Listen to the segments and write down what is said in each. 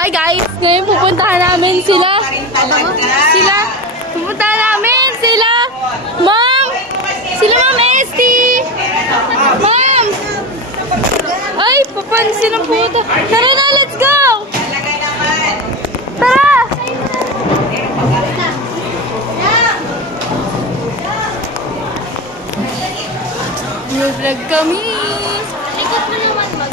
Hi guys! Ngayon pupuntahan namin sila. Pupuntahan namin sila. Ma'am! Sila Ma'am Esty! Ma'am! Ay, papansin ang puto. Tara na, let's go! Tara! Nag-vlog kami. Likot mo naman mag.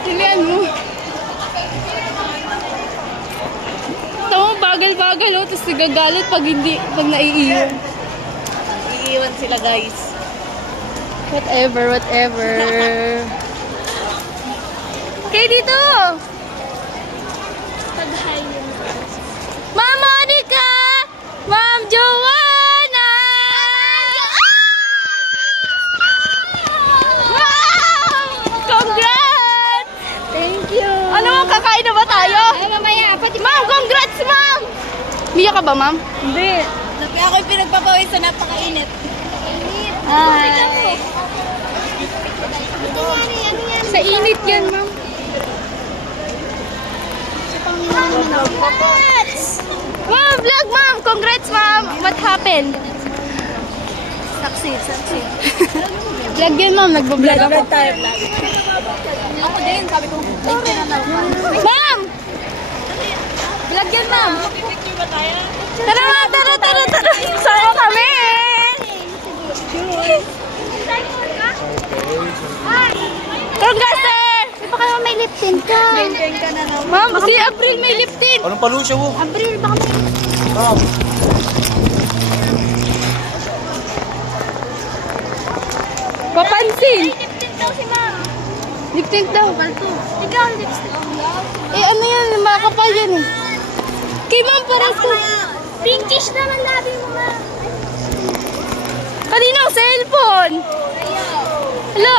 Tingnan mo. Tama, bagal-bagal oh. Tapos nagagalit pag naiiwan. Iiwan sila guys. Whatever. Okay, dito! Pag-hi yun. Ma'am Monica! Ma'am Joanna! Wow! Congrats! Thank you. Ano, kakain na ba tayo? Ay, mamaya. Pati Ma'am, congrats, ma'am! Miya ka ba, ma'am? Hindi. Kaya ako'y pinagpapawis sa napakainit. Init. Hi. Ito nga yan. Sa init yan, ma'am. Congrats! Ma'am, vlog, ma'am! Congrats, ma'am! What happened? Succeed. Vlog yan, ma'am. Nagbablog ako. tayo vlog. Ako din, sabi ko. Ma'am! Vlog yan, ma'am. Pipicture ba tayo? Tara, ma'am! Tara! Sama kami! Congrats, sir! Baka naman may lip tint ka. Ma'am, si April may lip tint. Anong palusya mo? April, baka may... Papansin. Lip tint daw si ma'am. Lip tint daw. Ikaw, lipstick. Eh, ano yan? Makakapal yan eh. Kay ma'am, pares ko. Pinkish naman labi mo ma'am. Kaninang cellphone? Hello?